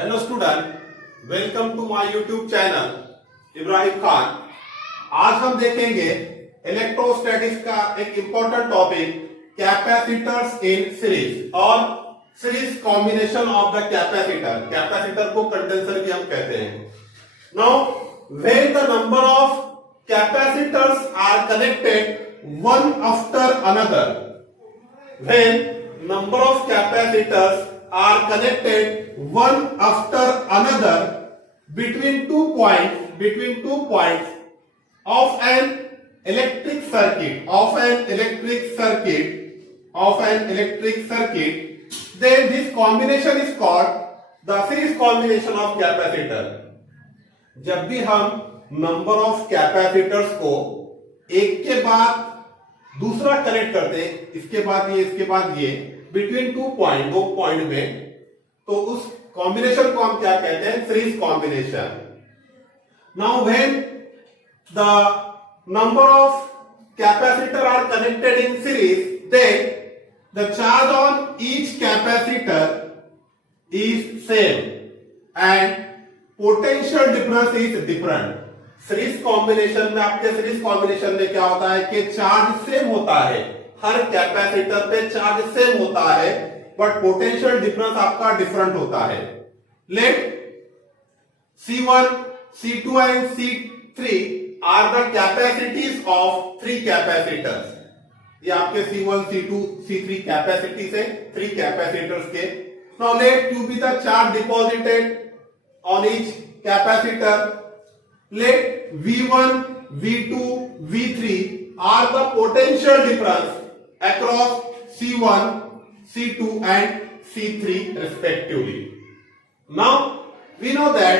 Hello student, welcome to my YouTube channel Ibrahim Khan. आज हम देखेंगे इलेक्ट्रोस्टैटिक्स का एक important topic capacitors in series और series combination of the capacitor. Capacitor को कंडेंसर भी हम कहते हैं। Now when the number of capacitors are connected one after another, when number of capacitors are connected one after another between two points of an electric circuit, then this combination is called the series combination of capacitor. जब भी हम number of capacitors को एक के बाद दूसरा connect करते हैं, इसके बाद ये बिटवीन दो पॉइंट में, तो उस कॉम्बिनेशन को हम क्या कहते हैं? Series combination. Now when the number of capacitor are connected in series, then the charge on each capacitor is same and potential difference is different. Series combination में क्या होता है कि चार्ज सेम होता है, हर कैपेसिटर पे चार्ज सेम होता है, बट पोटेंशियल डिफरेंस आपका डिफरेंट होता है। Let C1, C2 and C3 are the capacities of three capacitors. ये आपके C1, C2, C3 कैपेसिटीज है, थ्री कैपेसिटर्स के। Now let Q be the charge deposited on each capacitor. Let V1, V2, V3 are the potential difference across C1, C2 and C3 respectively. Now we know that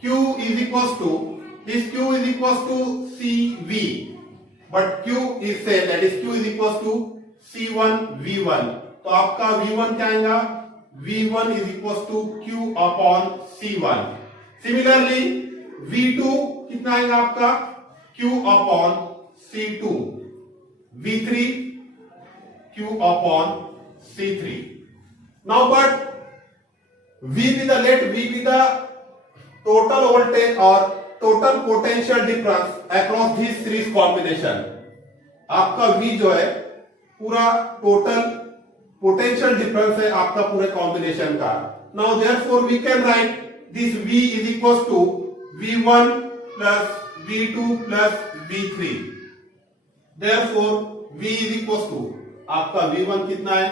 Q is equals to CV, but Q is say that is Q is equals to C1 V1. तो आपका V1 क्या आएगा? V1 is equals to Q upon C1. Similarly V2 कितना आएगा आपका? Q upon C2. V3 Q upon C3. Now but let V be the total voltage or total potential difference across this series combination. आपका V जो है पूरा total potential difference है आपका पूरे कॉम्बिनेशन का। Now therefore we can write this V is equals to V1 plus V2 plus V3. Therefore V is equals to आपका V1 कितना है?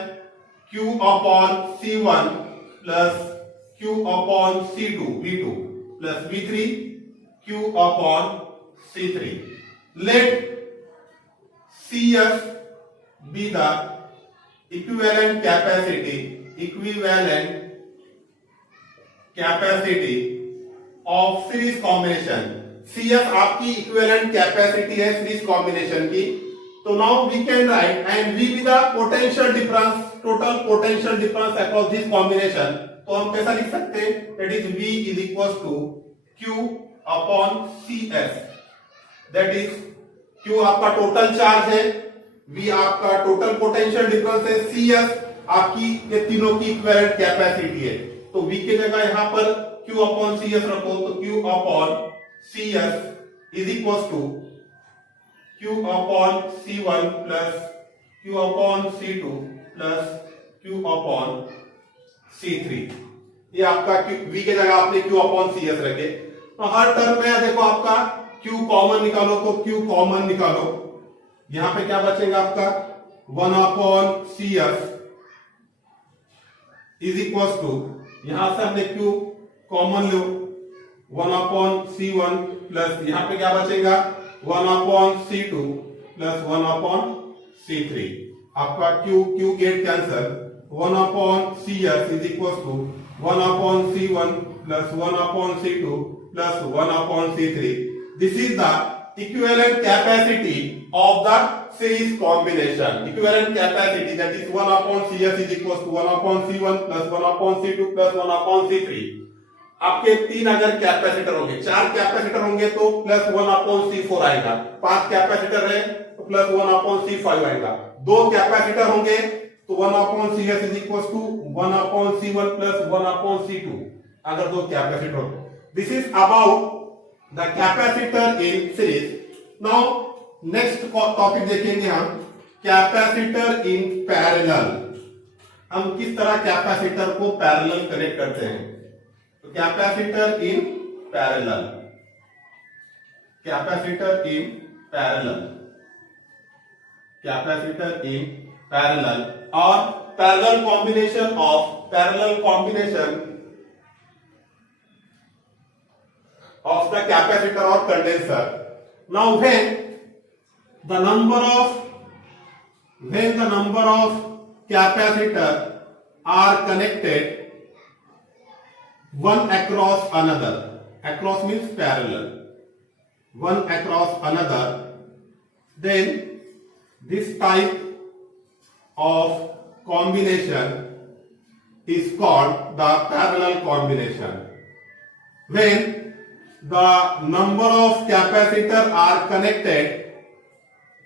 Q upon C1 plus Q upon C2 V2 plus V3 Q upon C3. Let CS be the equivalent capacity of series combination. CS आपकी equivalent capacity है series combination की। तो now we can write and V be the potential difference, total potential difference across this combination. तो हम कैसा लिख सकते हैं? That is V is equals to Q upon CS. That is Q आपका टोटल चार्ज है, V आपका total potential difference है, CS आपकी ये तीनों की इक्विवेलेंट कैपेसिटी है। तो V की जगह यहां पर Q upon CS रखो, तो Q upon CS is equals to Q upon C1 plus Q upon C2 plus Q upon C3। ये आपका V की जगह आपने Q upon CS रखे। तो हर टर्म में देखो आपका Q कॉमन निकालो, तो Q कॉमन निकालो, यहां पे क्या बचेगा आपका? 1 upon CS is equals to, यहां से हमने Q कॉमन लो, 1 upon C1 प्लस यहां पे क्या बचेगा? 1 upon C2 plus 1 upon C3। आपका Q get cancel, 1 upon CS is equals to 1 upon C1 plus 1 upon C2 plus 1 upon C3. This is the equivalent capacity of the series combination. Equivalent capacity, that is 1 upon CS is equals to 1 upon C1 plus 1 upon C2 plus 1 upon C3. आपके तीन अगर capacitor होंगे, चार capacitor होंगे तो plus 1 upon C4 आएगा, 5 capacitor है तो प्लस 1 अपॉन C5 आएगा, 2 कैपेसिटर होंगे तो 1 upon CS is equal to 1 upon C1 plus 1 upon C2, अगर दो कैपेसिटर हो। This is about the capacitor in series. Now next topic देखेंगे हम, कैपेसिटर इन पैरेलल। हम किस तरह कैपेसिटर को पैरेलल कनेक्ट करते हैं। तो capacitor in parallel, capacitor in parallel, capacitor in parallel और parallel combination of the capacitor or condenser. Now when the number of capacitor are connected one across another, across means parallel, one across another, then this type of combination is called the parallel combination. When the number of capacitor are connected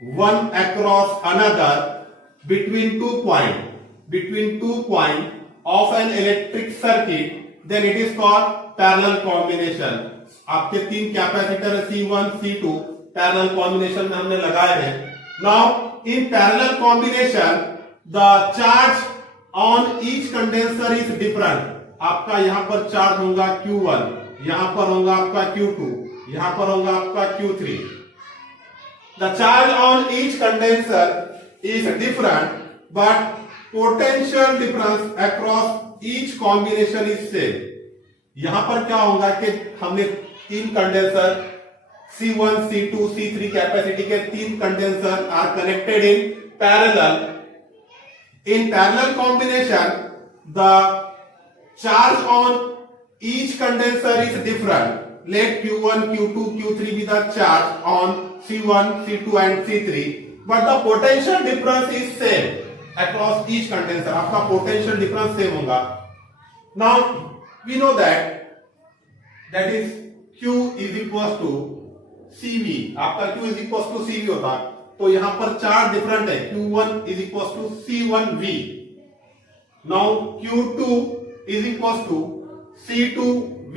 one across another between two point of an electric circuit, then it is called parallel combination. आपके तीन capacitor C1 C2 parallel combination में हमने लगाए हैं. Now in parallel combination the charge on each condenser is different. आपका यहां पर charge होगा Q1, यहां पर होगा आपका Q2, यहां पर होगा आपका Q3. The charge on each condenser is different, but potential difference across each combination is same. यहां पर क्या होगा कि हमने तीन condenser C1, C2, C3 capacity के तीन condenser are connected in parallel. In parallel combination, the charge on each condenser is different. Let Q1, Q2, Q3 be the charge on C1, C2 and C3, but the potential difference is same across each condenser. आपका potential difference same होगा. Now we know that is Q is equals to CV. आपका Q is equals to CV होता है. तो यहां पर charge different है. Q1 is equals to C1V. Now Q2 is equals to C2V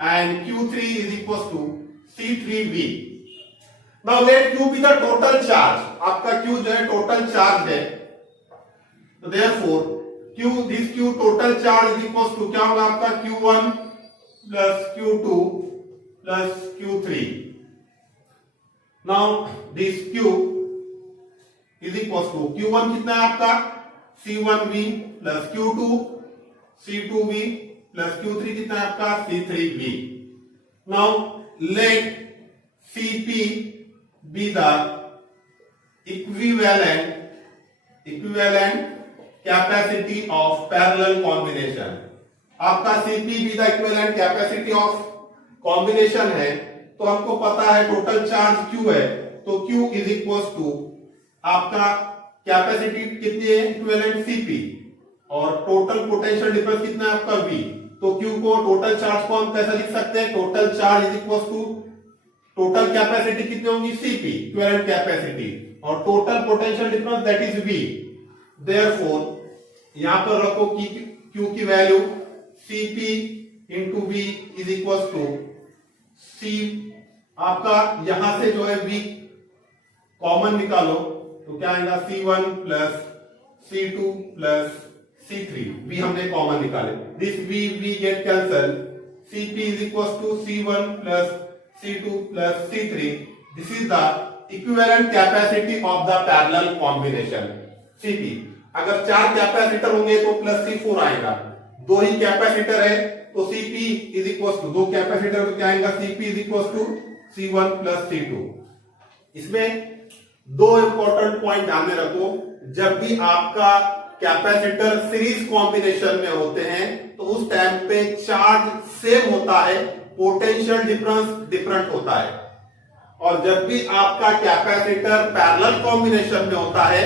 and Q3 is equals to C3V. Now let Q be the total charge. आपका Q जो है total charge है. तो therefore this Q total charge is equals to क्या होगा आपका Q1 plus Q2 plus Q3. Now this Q is equals to Q1 कितना है आपका C1V plus Q2 C2V plus Q3 कितना है आपका C3V. Now let Cp be the equivalent capacity of parallel combination. आपका Cp be the equivalent capacity of combination है. तो हमको पता है टोटल चार्ज Q है, तो Q is equals to आपका कैपेसिटी कितनी है इक्विवेलेंट Cp और टोटल पोटेंशियल डिफरेंस कितना है आपका V. तो Q को टोटल चार्ज को हम कैसे लिख सकते हैं, total charge is equals to total capacity कितनी होगी Cp इक्विवेलेंट कैपेसिटी और total potential difference that is V. Therefore यहां पर रखो कि Q की value Cp into V is equals to C. आपका यहां से जो है V कॉमन निकालो तो क्या आएगा C1 plus C2 plus C3. V हमने कॉमन निकाले. This V get cancel. Cp is equals to C1 plus C2 plus C3. This is the equivalent capacity of the parallel combination. Cp अगर चार capacitor होंगे तो plus C4 आएगा. दो ही capacitor है तो Cp is equals to दो capacitor तो क्या आएगा Cp is equals to C1 plus C2. इसमें दो इंपॉर्टेंट पॉइंट ध्यान में रखो. जब भी आपका कैपेसिटर सीरीज कॉम्बिनेशन में होते हैं तो उस टाइम पे चार्ज सेम होता है, पोटेंशियल डिफरेंस डिफरेंट होता है. और जब भी आपका कैपेसिटर पैरेलल कॉम्बिनेशन में होता है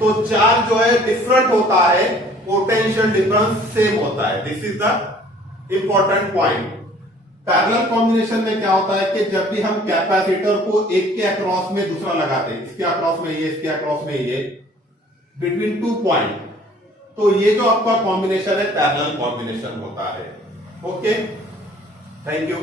तो चार्ज जो है डिफरेंट होता है, पोटेंशियल डिफरेंस सेम होता है. This is the important point. Parallel combination में क्या होता है कि जब भी हम कैपेसिटर को एक के अक्रॉस में दूसरा लगाते हैं, इसके अक्रॉस में ये, इसके अक्रॉस में ये, बिटवीन टू पॉइंट, तो ये जो आपका कॉम्बिनेशन है पैरेलल कॉम्बिनेशन होता है. Okay, thank you.